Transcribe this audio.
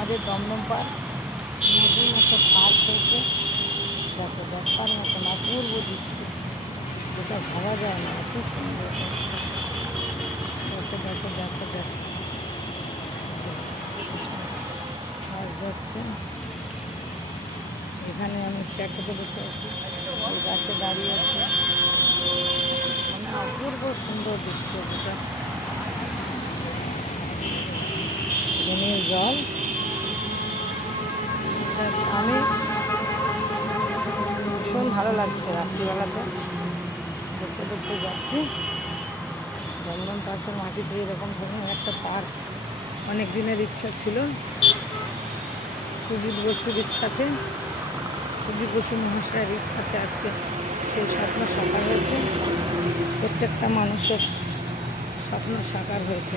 আমাদের দমদম পার্ক নতুন একটা পার্ক হয়েছে, দেখো দেখার মতন অপূর্ব দৃশ্য, যেটা ভাবা যায় না, এত সুন্দর। দেখো দেখো দেখো দেখো বাস যাচ্ছে, এখানে আমি চেয়ারটাতে বসে আছি, ওই গাছে দাঁড়িয়ে আছে, মানে অপূর্ব সুন্দর দৃশ্য যেটা। জমির জল, আমি ভীষণ ভালো লাগছে রাত্রিবেলাতে দেখতে দেখতে যাচ্ছি। দমদম পার্কের মাটিতে এরকম ধরনের একটা পার্ক অনেক দিনের ইচ্ছা ছিল, সুজিত বসুর ইচ্ছাতে, সুজিত বসু মহাশয়ের ইচ্ছাতে আজকে সেই স্বপ্ন সাকার হয়েছে। প্রত্যেকটা মানুষের স্বপ্ন সাকার হয়েছে।